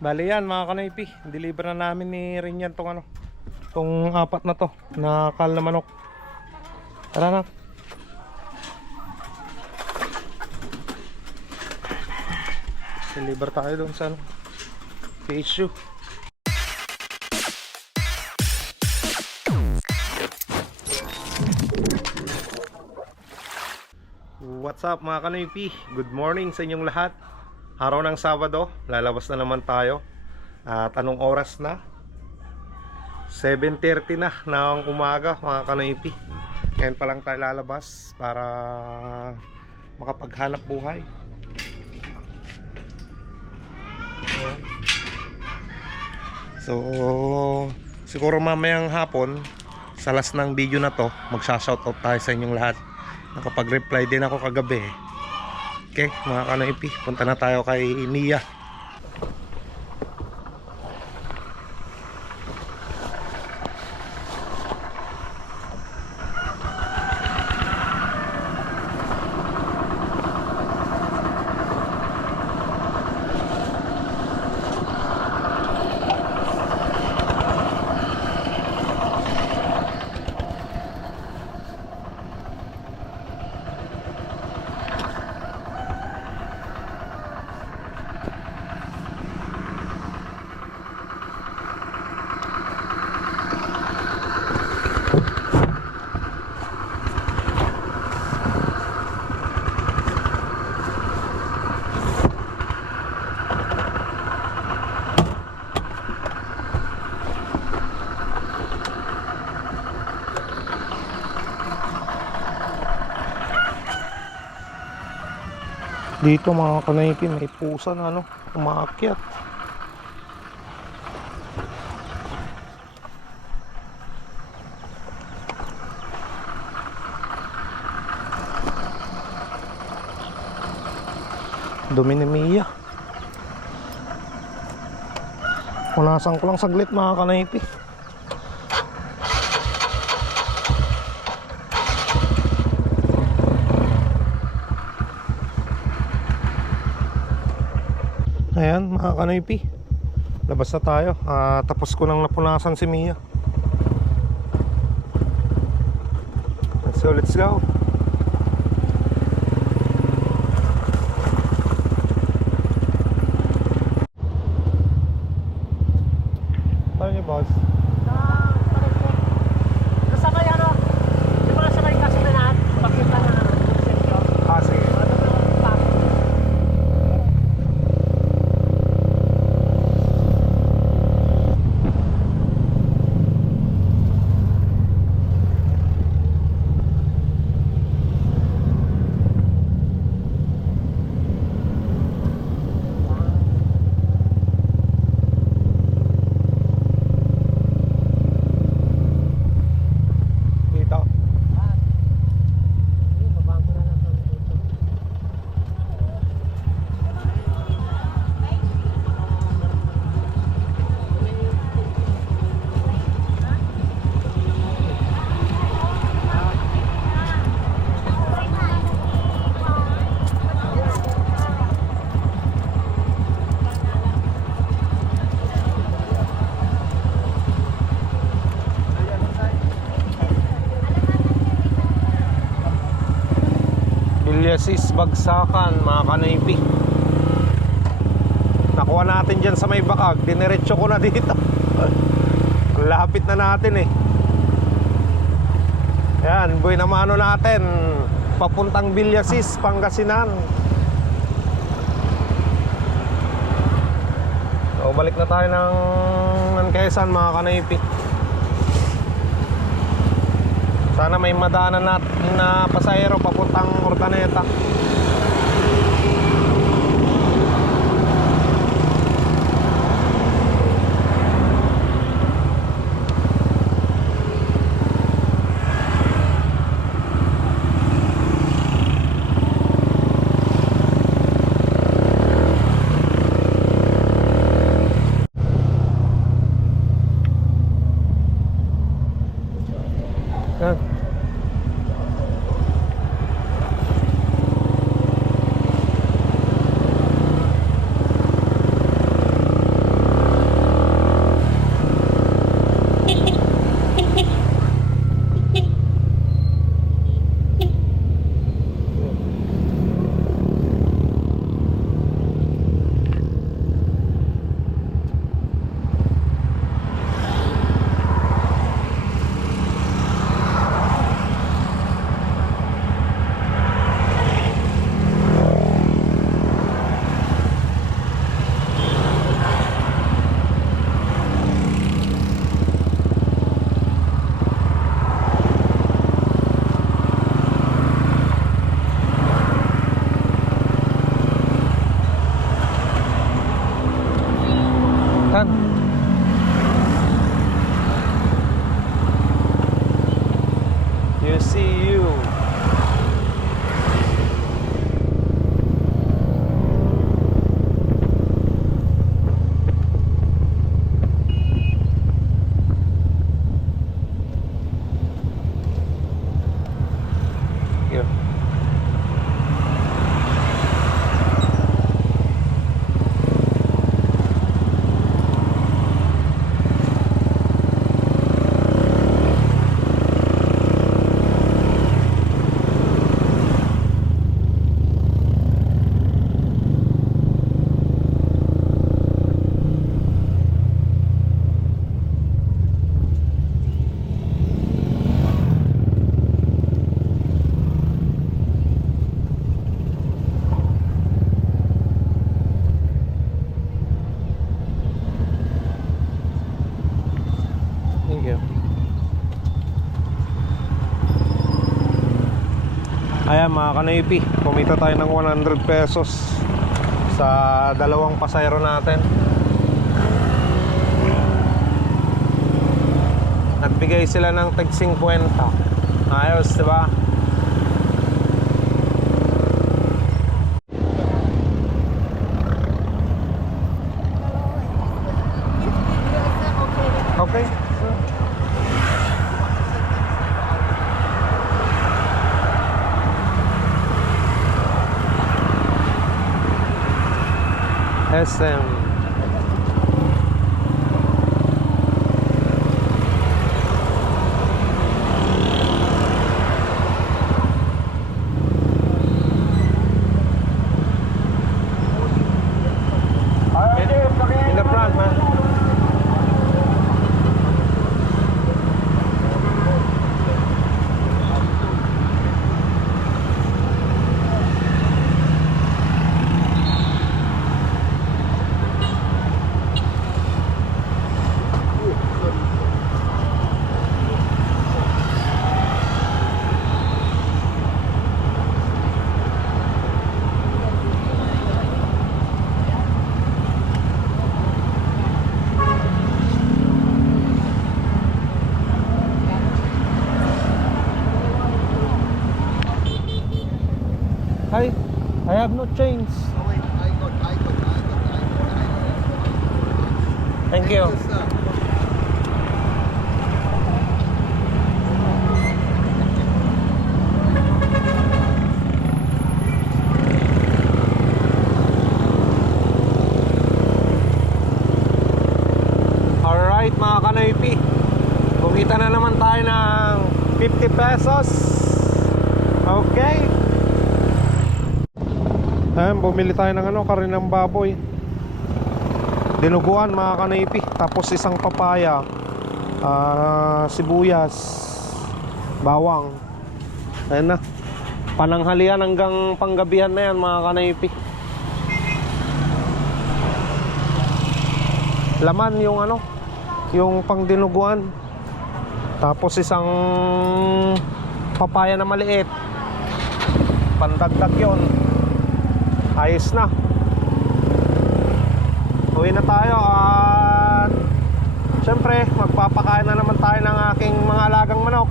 Bali yan mga kanoypi, deliver na namin ni Rinyan tong ano, tong apat na to na kal na manok. Tara na. Deliver tayo doon sa ano, PHU. What's up mga kanoypi? Good morning sa inyong lahat. Araw ng Sabado, lalabas na naman tayo. At anong oras na? 7:30 na ng umaga mga kanoypi. Ngayon pa lang tayo lalabas para makapaghanap buhay. So siguro mamayang hapon sa last ng video na to, magsha-shoutout tayo sa inyong lahat. Nakapag-reply din ako kagabi. Okay, mga kanoypi, punta na tayo kay Nia. Dito mga kanoypi, may pusa na ano, umaakyat. Dumi ni Mia. Punasan ko lang saglit mga kanoypi. Ayan mga kanoypi, labas na tayo. Tapos ko nang napunasan si Mia. So let's go. Tayo niyo boss. Kasabay ano? Di ba nasabay kasunod pakita na sentro? Sige. Bilyasis Bagsakan mga kanoypi. Nakuha natin dyan sa may bakag. Diniretso ko na dito. Lapit na natin eh. Yan, buhay na mano natin, papuntang Bilyasis, Pangasinan. So balik na tayo ng Quezon mga kanoypi. Sana may madaanan natin na pasahero papuntang Urdaneta. Yan. Saan? You see you. Here. Thank you. Ayan mga kanoypi, kumita tayo ng 100 pesos sa dalawang pasayro natin. Nagbigay sila ng tag 50. Ayos, diba? Okay. SM. In the front, man. Hi, I have no change. Thank you. Alright mga kanoypi, kumita na naman tayo ng 50 pesos. Okay. Ayan, bumili tayo ng karinang baboy. Dinuguan mga kanoypi. Tapos isang papaya, sibuyas, bawang. Ayan na. Pananghalian hanggang panggabihan na yan mga kanoypi. Laman yung pang dinuguan. Tapos isang papaya na maliit. Pandagdag yon. Ayos na. Uwi na tayo at syempre magpapakain na naman tayo ng aking mga alagang manok.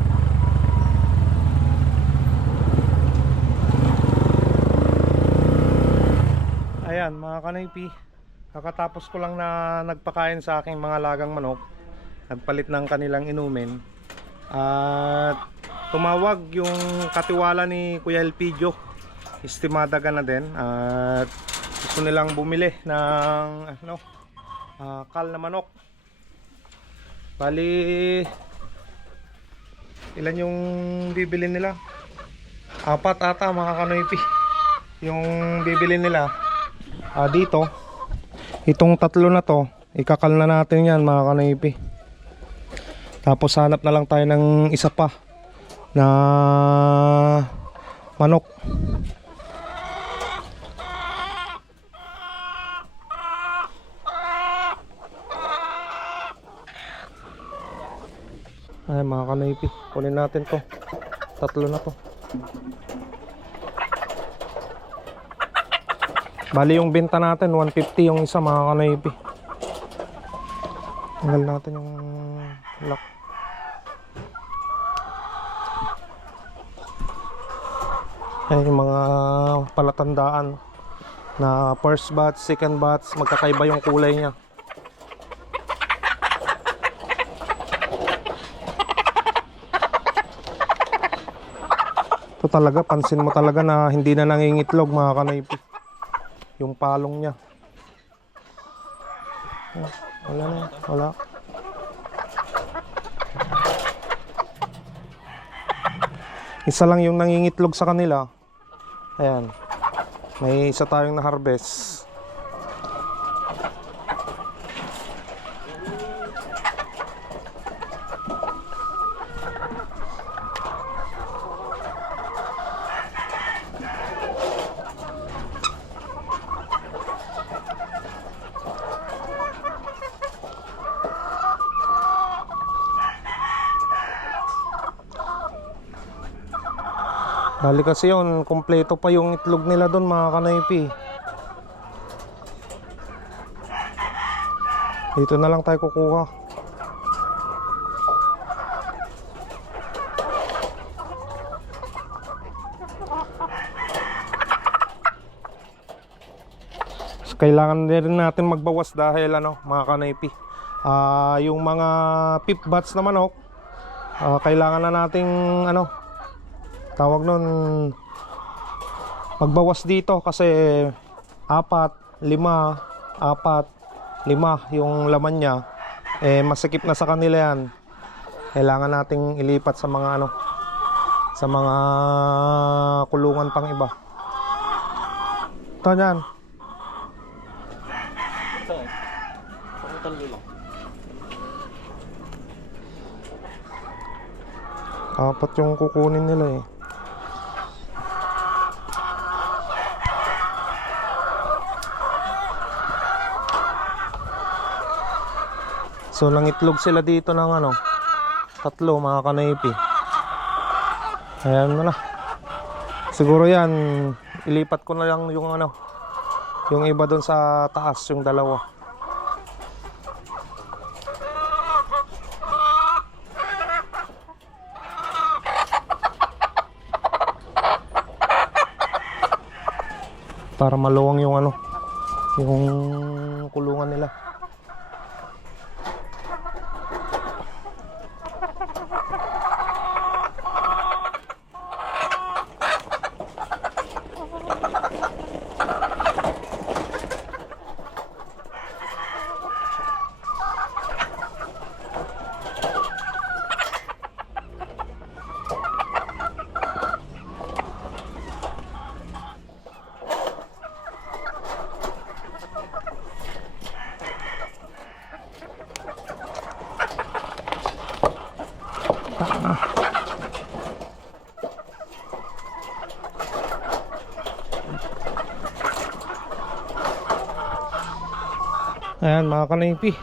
Ayan mga kanoypi, kakatapos ko lang na nagpakain sa aking mga alagang manok. Nagpalit ng kanilang inumin. At tumawag yung katiwala ni Kuya Elpidio. Estimada ka na din at gusto nilang bumili ng kal na manok. Bali ilan yung bibili nila? 4 ata mga kanoypi yung bibili nila. Dito itong 3 na to ikakal na natin yan mga kanoypi. Tapos hanap na lang tayo ng isa pa na manok. Ay mga kanoypi, kunin natin to. 3 na to. Bali yung benta natin 150 yung isa mga kanoypi. Tanggal natin yung lock. Ayan yung mga palatandaan na first batch, second batch, magkakaiba yung kulay niya. Ito talaga, pansin mo talaga na hindi na nangingitlog mga kanaypi. Yung palong niya. Wala na, wala. Isa lang yung nangingitlog sa kanila. Ayan. May isa tayong na-harvest. Bali kasi yun, kompleto pa yung itlog nila doon mga kanaypi. Dito na lang tayo kukuha. So, kailangan din natin magbawas dahil ano mga kanaypi, yung mga pip bats na manok, kailangan na nating ano, tawag nun, magbawas dito kasi 4, 5 yung laman niya, masikip na sa kanila yan. Kailangan nating ilipat sa mga ano, sa mga kulungan pang iba. Ito yan. Ito eh. Pamutan nila. 4 yung kukunin nila eh. So nangitlog sila dito ng ano, 3 mga kanaypi. Ayan na. Siguro yan, ilipat ko na lang yung ano, yung iba doon sa taas, yung 2. Para maluwang yung ano, yung kulungan nila. Ayan mga kanaypi,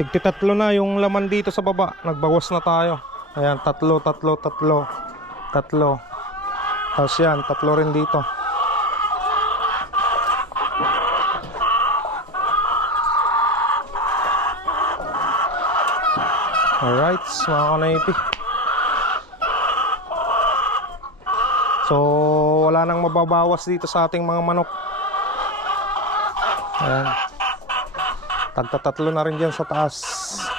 tigti-3 na yung laman dito sa baba. Nagbawas na tayo. Ayan, 3. Tapos yan, 3 rin dito. Alright mga kanaypi, so wala nang mababawas dito sa ating mga manok. Ayan, tagta-3 na rin dyan sa taas.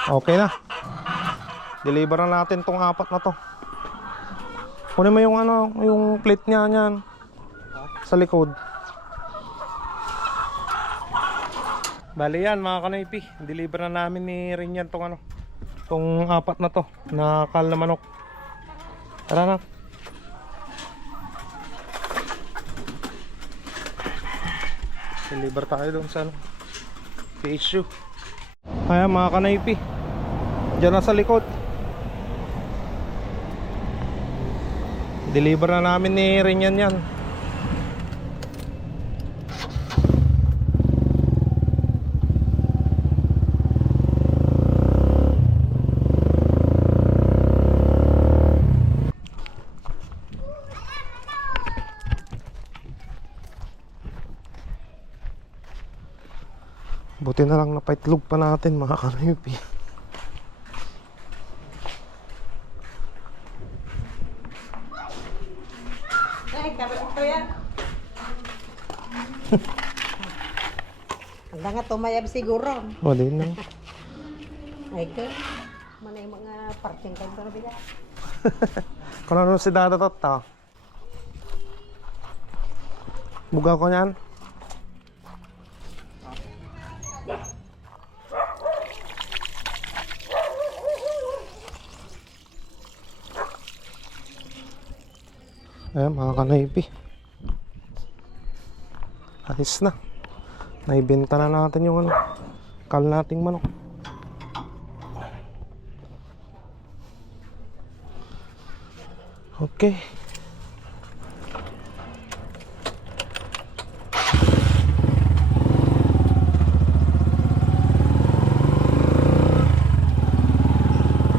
Okay na, deliver na natin tong 4 na to. Kunin mo yung ano, yung plate nya nyan sa likod. Bali yan mga kanaypi, deliver na namin ni Rinyan tong ano, tong 4 na to na kal na manok. Tara na. Deliver tayo doon sa ano, PHU. Ayan mga kanaypi, dyan na sa likod. Deliver na namin ni Rinyan yan. Buti na lang napaitlog pa natin mga kanayupi. Kapit ito yan. Handa nga tumayab siguro. O din na. Ay ka. Mana yung mga parking kayo na bila. Kung ano si Dada Tota. Buga ko niyan. Ayan mga kanaypi. Ayos na. Naibenta na natin yung kal nating manok. Okay.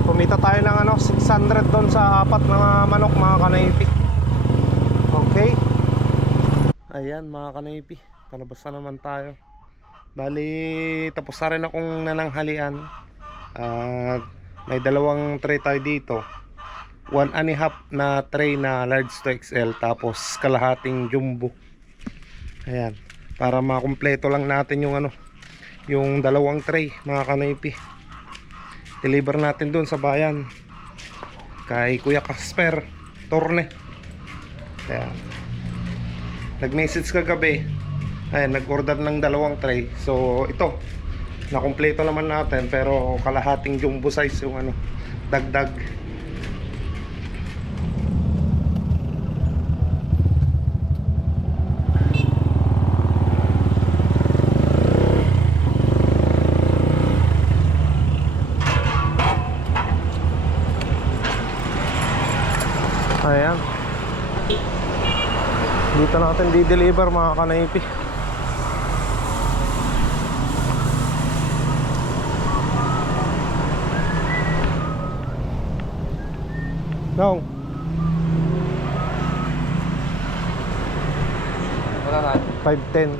Kumita tayo ng 600 doon sa apat na manok mga kanaypi. Okay. Ayan mga kanaypi, palabas na naman tayo. Bali, tapos na rin akong nananghalian. At may dalawang tray tayo dito. 1.5 na tray na large to XL, tapos kalahating jumbo. Ayan, para makumpleto lang natin yung yung dalawang tray mga kanaypi. Deliver natin doon sa bayan kay Kuya Casper Torne. Ayan. Nag-message kagabi. Ayan, nag-order ng dalawang tray. So ito, nakumpleto naman natin, pero kalahating jumbo size yung dagdag. Ayan. Dito natin di-deliver mga kanaypi. Go. Wala na. 510.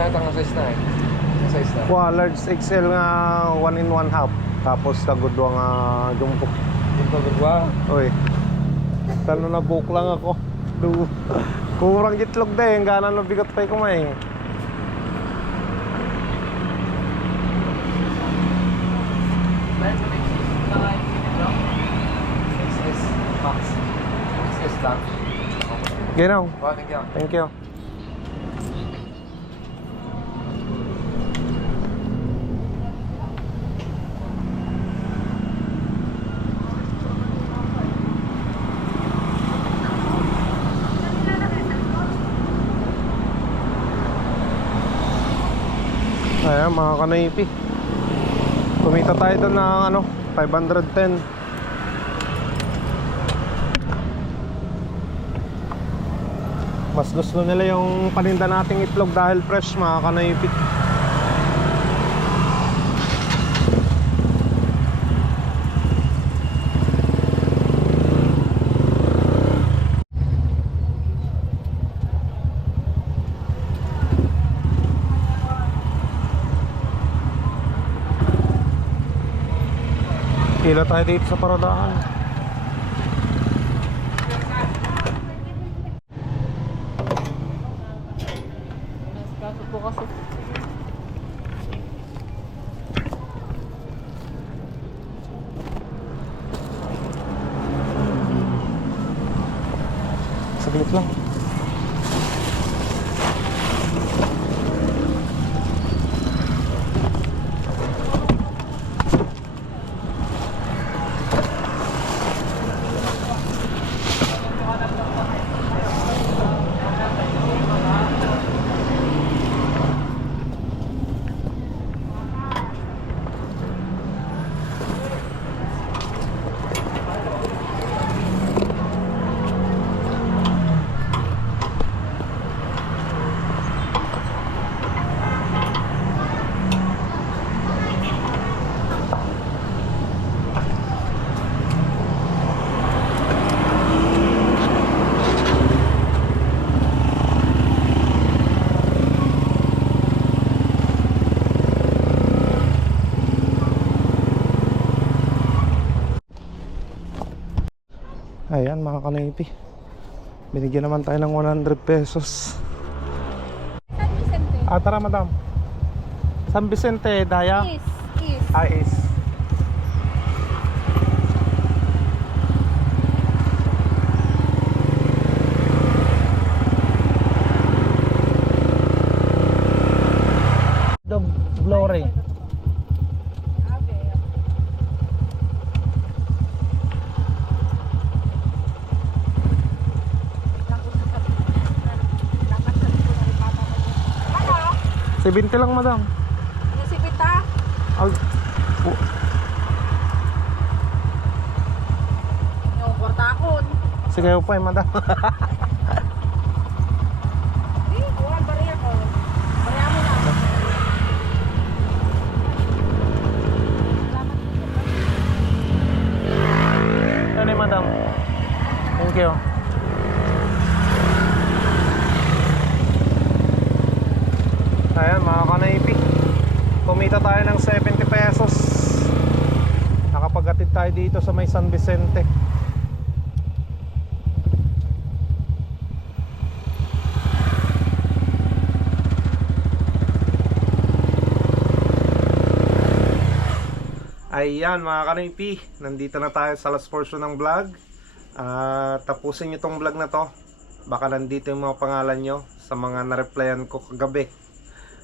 Yan ang size na eh. Ang size na. Wow, large XL nga 1 in 1 half. Tapos kagudwa nga jumbo. Dito gudwa. Oy. Tano na book lang ako. Du. Kurang gitlog din, gana na bigat pa kumay. XS Max. XS lang. Ginaw. Wow, thank you. Thank you. Ayan mga kanaypi, kumita tayo doon ng 510. Mas gusto nila yung paninda nating itlog dahil fresh mga kanaypi. Pila tayo dito sa paradahan. Kaso po kasi. Saglit lang. Ayan mga kanipi, binigyan naman tayo ng 100 pesos. San Vicente. Tara madam. San Vicente, Daya? Is. Is. The Glory. Ano? 70 lang madam. Nasipit ha? Ay, Yung kwartakon. sige pa madam. Buwan, bariya ko. Bariya mo na. Ano madam? Thank you. Ayan mga kanaypi, kumita tayo ng 70 pesos. Nakapaghatid tayo dito sa may San Vicente. Ayan mga kanaypi, nandito na tayo sa last portion ng vlog. Tapusin nyo tong vlog na to. Baka nandito yung mga pangalan nyo sa mga na-replyan ko kagabi.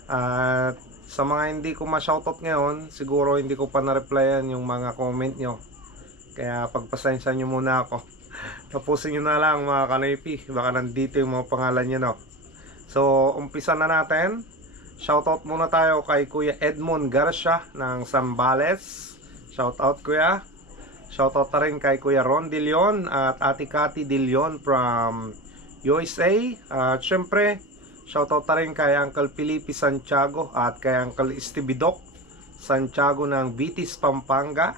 At sa mga hindi ko ma-shoutout ngayon, siguro hindi ko pa na-replyan yung mga comment nyo. Kaya pagpasensya nyo muna ako. Tapusin nyo na lang mga kanaypi, baka nandito yung mga pangalan nyo, no? So, umpisa na natin. Shoutout muna tayo kay Kuya Edmond Garcia ng Zambales. Shoutout kuya. Shoutout na rin kay Kuya Ron De Leon at Ate Cathy De Leon from USA. At syempre, shoutout na rin kay Uncle Felipe Santiago at kay Uncle Estibidok Santiago ng Vitis, Pampanga.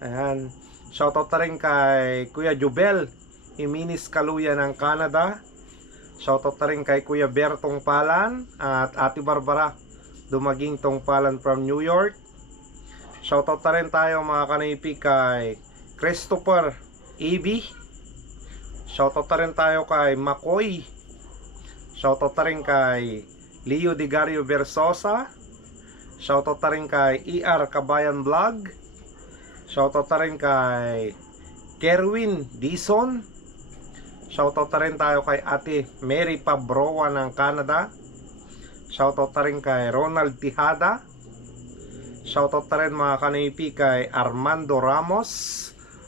Ayan. Shoutout na rin kay Kuya Jubel Iminis Kaluya ng Canada. Shoutout na rin kay Kuya Bertong Palan at Ate Barbara Dumaging Tongpalan from New York. Shoutout na rin tayo mga kanaypi kay Christopher AB. Shoutout na rin tayo kay Makoy. Shoutout na rin kay Leo Digario Versosa. Shoutout na rin kay ER Kabayan Vlog. Shoutout na rin kay Kerwin Dison. Shoutout na rin tayo kay Ate Mary Pabroa ng Canada. Shoutout na rin kay Ronald Tijada. Shoutout na rin mga kanaypi kay Armando Ramos.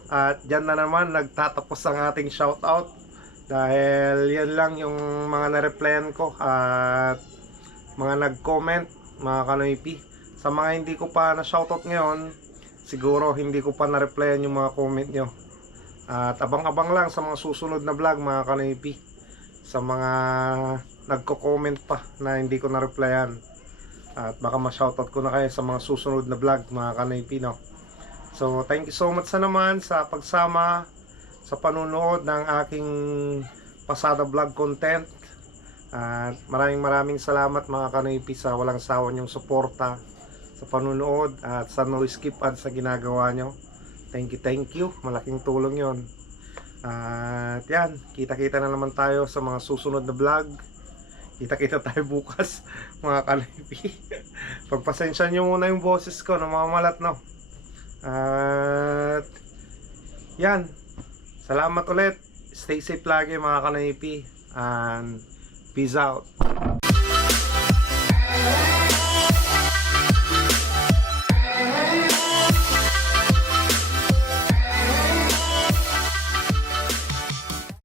At dyan na naman nagtatapos ang ating shoutout. Dahil yan lang yung mga na-replyan ko at mga nag-comment mga kanaypi. Sa mga hindi ko pa na-shoutout ngayon, siguro hindi ko pa na-replyan yung mga comment nyo. At abang-abang lang sa mga susunod na vlog mga kanaypi. Sa mga nagko-comment pa na hindi ko na-replyan. At baka ma-shoutout ko na kayo sa mga susunod na vlog mga kanaypi, no? So thank you so much sa naman sa pagsama sa panunood ng aking pasada vlog content. At maraming salamat mga kanaypi sa walang sawa nyong suporta sa panunood at sa no skip ads sa ginagawa nyo. Thank you, malaking tulong yon. At yan, kita-kita na naman tayo sa mga susunod na vlog. Kita-kita tayo bukas mga kanaypi. Pagpasensya nyo muna yung boses ko, namamalat, no? At yan, salamat ulit. Stay safe lagi mga kanaypi. And peace out.